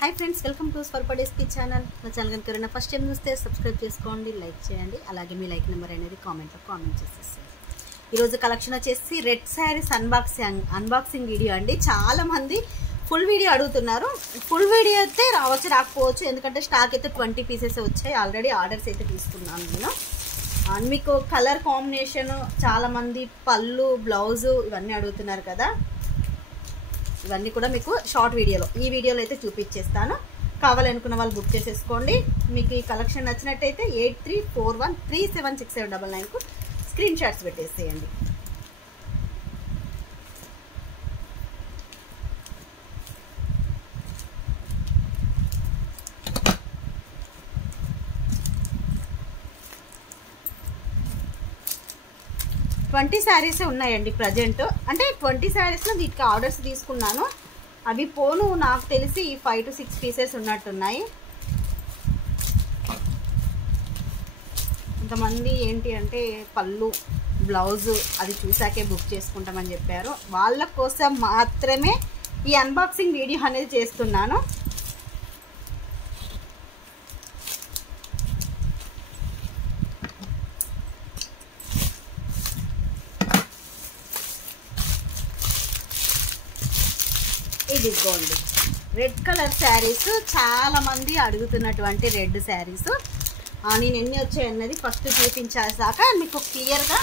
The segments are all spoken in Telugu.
हाई फ्रेंड्स वेलकम टू स्वर्पडेस की चैनल ना चैनल कనుక ఎవరైనా ఫస్ట్ టైం చూస్తే సబ్స్క్రైబ్ చేసుకోండి లైక్ చేయండి అలాగే మీ లైక్ నెంబర్ అనేది కామెంట్ లో కామెంట్ చేసేయండి। ఈ రోజు కలెక్షన్ వచ్చేసి రెడ్ సారీస్ అన్బాక్సింగ్ వీడియో అండి। చాలా మంది ఫుల్ వీడియో అడుగుతున్నారు। ఫుల్ వీడియో అయితే రావచ్చు రాకపోవచ్చు ఎందుకంటే స్టాక్ అయితే 20 పీసెస్ వచ్చాయి। ఆల్రెడీ ఆర్డర్స్ అయితే తీసుకున్నాను నేను। మీకు కలర్ కాంబినేషన్ చాలా మంది పళ్ళు బ్లౌజ్ ఇవన్నీ అడుగుతున్నారు కదా। ఇవన్నీ కూడా మీకు షార్ట్ వీడియోలో ఈ వీడియోలో అయితే చూపించేస్తాను। కావాలనుకున్న వాళ్ళు బుక్ చేసేసుకోండి। మీకు ఈ కలెక్షన్ నచ్చినట్టయితే 8341376799 కు స్క్రీన్ షాట్స్ పెట్టేసేయండి। ट्वेंटी శారీస్ ఉన్నాయండి ప్రజెంట్। అంటే 20 శారీస్ లో వీటికి ఆర్డర్స్ తీసుకున్నాను। అవి పోను నాకు తెలిసి 5 to 6 పీసెస్ ఉన్నట్టున్నాయి। కొంతమంది ఏంటి అంటే పళ్ళు బ్లౌజ్ అది చూసాకే బుక్ చేసుకుంటామని చెప్పారు। వాళ్ళ కోసం మాత్రమే ఈ అన్బాక్సింగ్ వీడియో అనేది చేస్తున్నాను। ఇదిగోండి రెడ్ కలర్ శారీస్ చాలా మంది అడుగుతున్నటువంటి రెడ్ శారీస్। నేను ఎన్ని వచ్చాయన్నది ఫస్ట్ చూపించాక మీకు క్లియర్గా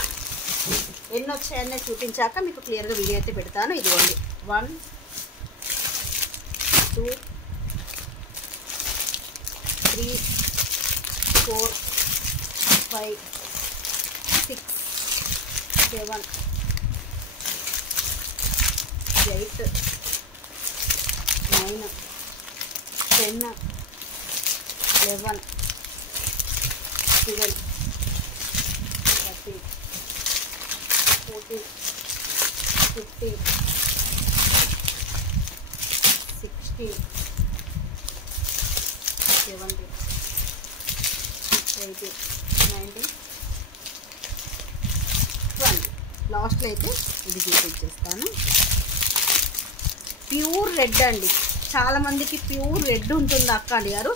ఎన్ని వచ్చాయన్నది చూపించాక మీకు క్లియర్గా వీడియో అయితే పెడతాను। ఇదిగోండి 1 2 3 4 5 6 7 8 9 10 11 12 13 14 15 16 17 18 19 20 లాస్ట్లో అయితే ఇది చూపించేస్తాను। ప్యూర్ రెడ్ అండి। చాలా మందికి ప్యూర్ రెడ్ ఉంటుంది అక్క అడిగారు।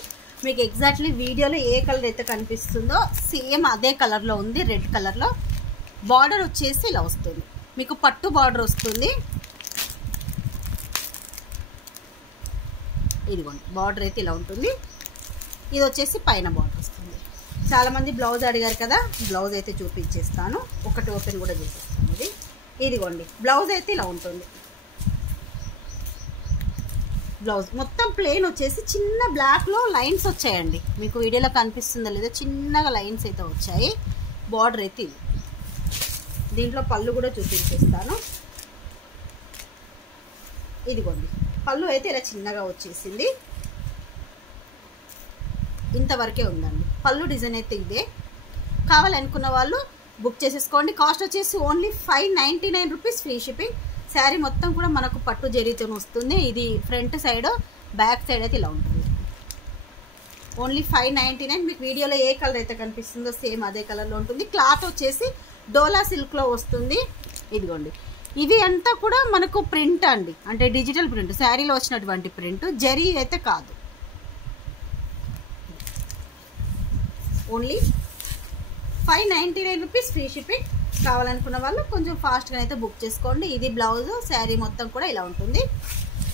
మీకు ఎగ్జాక్ట్లీ వీడియోలో ఏ కలర్ అయితే కనిపిస్తుందో సేమ్ అదే కలర్లో ఉంది, రెడ్ కలర్లో। బార్డర్ వచ్చేసి ఇలా వస్తుంది, మీకు పట్టు బార్డర్ వస్తుంది। ఇదిగోండి బార్డర్ అయితే ఇలా ఉంటుంది। ఇది వచ్చేసి పైన బార్డర్ వస్తుంది। చాలామంది బ్లౌజ్ అడిగారు కదా, బ్లౌజ్ అయితే చూపించేస్తాను। ఒకటి ఓపెన్ కూడా చేసేస్తాను। ఇదిగోండి బ్లౌజ్ అయితే ఇలా ఉంటుంది। బ్లౌజ్ మొత్తం ప్లెయిన్ వచ్చేసి చిన్న బ్లాక్లో లైన్స్ వచ్చాయండి। మీకు వీడియోలో కనిపిస్తుందో లేదో చిన్నగా లైన్స్ అయితే వచ్చాయి। బార్డర్ అయితే ఇది, దీంట్లో పళ్ళు కూడా చూపించేస్తాను। ఇదిగోండి పళ్ళు అయితే ఇలా చిన్నగా వచ్చేసింది, ఇంతవరకే ఉందండి పళ్ళు డిజైన్ అయితే ఇదే। కావాలనుకున్న వాళ్ళు బుక్ చేసేసుకోండి। కాస్ట్ వచ్చేసి only 599 rupees free shipping. Sari మొత్తం కూడా మనకు పట్టు జరీతో వస్తుంది। ఇది ఫ్రంట్ సైడ్ బ్యాక్ సైడ్ అయితే ఇలా ఉంటుంది। ఓన్లీ 599। మీకు వీడియోలో ఏ కలర్ అయితే కనిపిస్తుందో సేమ్ అదే కలర్లో ఉంటుంది। క్లాత్ వచ్చేసి డోలా సిల్క్లో వస్తుంది। ఇదిగోండి ఇవి అంతా కూడా మనకు ప్రింట్ అండి, అంటే డిజిటల్ ప్రింట్, శారీలో వచ్చినటువంటి ప్రింట్, జరీ అయితే కాదు। Only 599 rupees free shipping. కావాలనుకున్న వాళ్ళు కొంచెం ఫాస్ట్గా అయితే బుక్ చేసుకోండి। ఇది బ్లౌజ్, శారీ మొత్తం కూడా ఇలా ఉంటుంది।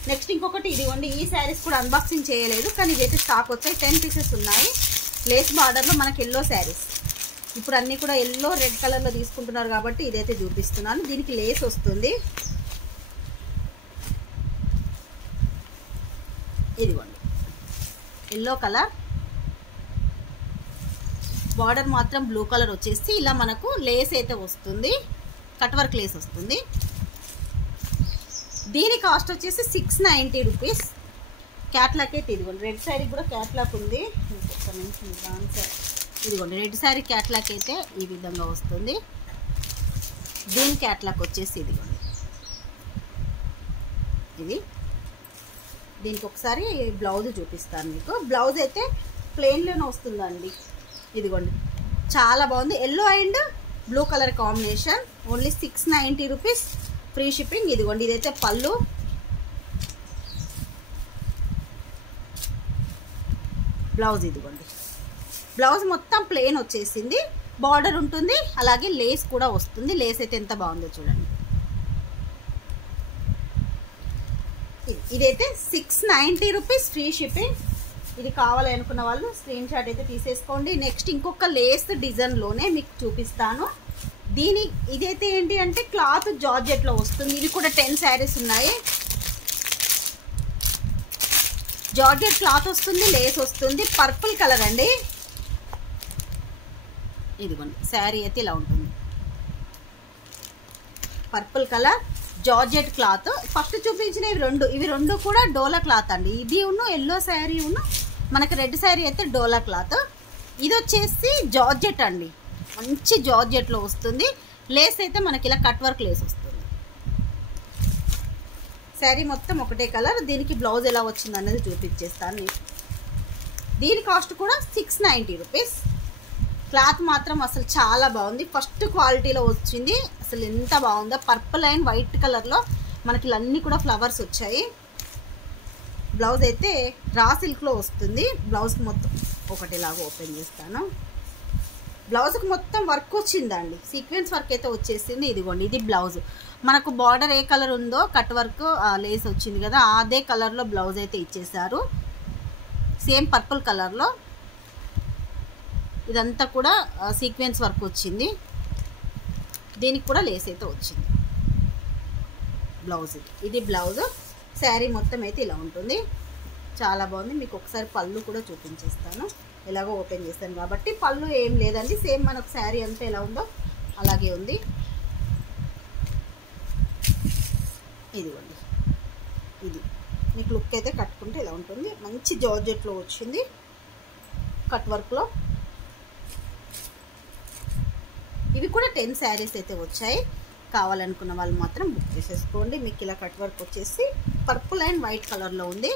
నెక్స్ట్ ఇంకొకటి ఇదిగోండి, ఈ శారీస్ కూడా అన్బాక్సింగ్ చేయలేదు కానీ ఇదైతే స్టాక్ వచ్చాయి। 10 పీసెస్ ఉన్నాయి। లేస్ బార్డర్లో మనకి ఎల్లో శారీస్, ఇప్పుడు అన్నీ కూడా ఎల్లో రెడ్ కలర్లో తీసుకుంటున్నారు కాబట్టి ఇదైతే చూపిస్తున్నాను। దీనికి లేస్ వస్తుంది। ఇదిగోండి ఎల్లో కలర్, బార్డర్ మాత్రం బ్లూ కలర్ వచ్చేసి ఇలా మనకు లేస్ అయితే వస్తుంది, కట్ వర్క్ లేస్ వస్తుంది। దీని కాస్ట్ వచ్చేసి 690 రూపీస్। క్యాట్లాక్ అయితే ఇదిగోండి, రెడ్ శారీ కూడా క్యాట్లాక్ ఉంది। ఇదిగోండి రెడ్ శారీ క్యాట్లాక్ అయితే ఈ విధంగా వస్తుంది। దీని క్యాట్లాక్ వచ్చేసి ఇదిగోండి ఇది। దీనికి ఒకసారి బ్లౌజ్ చూపిస్తాను మీకు। బ్లౌజ్ అయితే ప్లెయిన్లోనే వస్తుందండి। ఇదిగోండి చాలా బాగుంది, yellow and blue colour combination. Only 690 rupees free shipping. ఇదిగోండి ఇదైతే పళ్ళు, బ్లౌజ్ ఇదిగోండి, బ్లౌజ్ మొత్తం ప్లెయిన్ వచ్చేసింది, బార్డర్ ఉంటుంది, అలాగే లేస్ కూడా వస్తుంది. లేస్ అయితే ఎంత బాగుందో చూడండి. ఇదైతే 690 రూపీస్ ఫ్రీ షిప్పింగ్. ఇది కావాలి అనుకున్న వాళ్ళు స్క్రీన్ షాట్ అయితే తీసేసుకోండి. నెక్స్ట్ ఇంకొక లేస్ డిజైన్లోనే మీకు చూపిస్తాను. ఇదైతే ఏంటి అంటే క్లాత్ జార్జెట్లో వస్తుంది. ఇవి కూడా 10 శారీస్ ఉన్నాయి. జార్జెట్ క్లాత్ వస్తుంది, లేస్ వస్తుంది, పర్పుల్ కలర్ అండి. ఇదిగోండి శారీ అయితే ఇలా ఉంటుంది, purple colour georgette cloth. First చూపించిన ఇవి రెండు కూడా డోలా క్లాత్ అండి. ఇది ఎల్లో శారీ మనకి రెడ్ శారీ అయితే డోలా క్లాత్. ఇది వచ్చేసి జార్జెట్ అండి, మంచి జార్జెట్లో వస్తుంది. లేస్ అయితే మనకి ఇలా కట్ వర్క్ లేస్ వస్తుంది. శారీ మొత్తం ఒకటే కలర్. దీనికి బ్లౌజ్ ఎలా వచ్చింది అనేది చూపించేస్తాను నేను. దీని కాస్ట్ కూడా 690 రూపీస్. క్లాత్ మాత్రం అసలు చాలా బాగుంది, ఫస్ట్ క్వాలిటీలో వచ్చింది. అసలు ఎంత బాగుందో, పర్పుల్ అండ్ వైట్ కలర్లో మనకి అన్నీ కూడా ఫ్లవర్స్ వచ్చాయి. బ్లౌజ్ అయితే రా సిల్క్లో వస్తుంది. బ్లౌజ్కి మొత్తం ఒకటిలాగా ఓపెన్ చేస్తాను. బ్లౌజ్కి మొత్తం వర్క్ వచ్చిందండి, సీక్వెన్స్ వర్క్ అయితే వచ్చేసింది. ఇదిగోండి ఇది బ్లౌజ్. మనకు బార్డర్ ఏ కలర్ ఉందో కట్ వర్క్ లేస్ వచ్చింది కదా, అదే కలర్లో బ్లౌజ్ అయితే ఇచ్చేసారు. సేమ్ పర్పుల్ కలర్లో ఇదంతా కూడా సీక్వెన్స్ వర్క్ వచ్చింది. దీనికి కూడా లేస్ అయితే వచ్చింది. బ్లౌజ్ ఇది బ్లౌజ్. శారీ మొత్తం అయితే ఇలా ఉంటుంది, చాలా బాగుంది. మీకు ఒకసారి పళ్ళు కూడా చూపించేస్తాను. ఎలాగో ఓపెన్ చేస్తాను కాబట్టి పళ్ళు ఏం లేదండి, సేమ్ మనకు శారీ అంతా ఎలా ఉందో అలాగే ఉంది. ఇదిగోండి ఇది మీకు లుక్ అయితే కట్టుకుంటే ఇలా ఉంటుంది. మంచి జార్జెట్లో వచ్చింది, కట్ వర్క్లో. ఇవి కూడా 10 శారీస్ అయితే వచ్చాయి. కావాలనుకున్న వాళ్ళు మాత్రం బుక్ చేసేసుకోండి. మీకు ఇలా కట్ వర్క్ వచ్చేసి పర్పుల్ అండ్ వైట్ కలర్లో ఉంది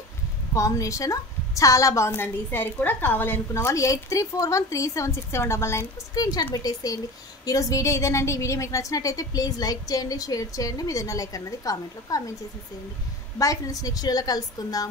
కాంబినేషన్, చాలా బాగుందండి. ఈ శారీ కూడా కావాలి అనుకున్న వాళ్ళు 8341376799 స్క్రీన్ షాట్ పెట్టేసేయండి. ఈరోజు వీడియో ఇదేనండి. ఈ వీడియో మీకు నచ్చినట్టయితే ప్లీజ్ లైక్ చేయండి, షేర్ చేయండి. మీదైనా లైక్ అన్నది కామెంట్లో కామెంట్ చేసేసేయండి. బాయ్ ఫ్రెండ్స్, నెక్స్ట్ వీడియోలో కలుసుకుందాం.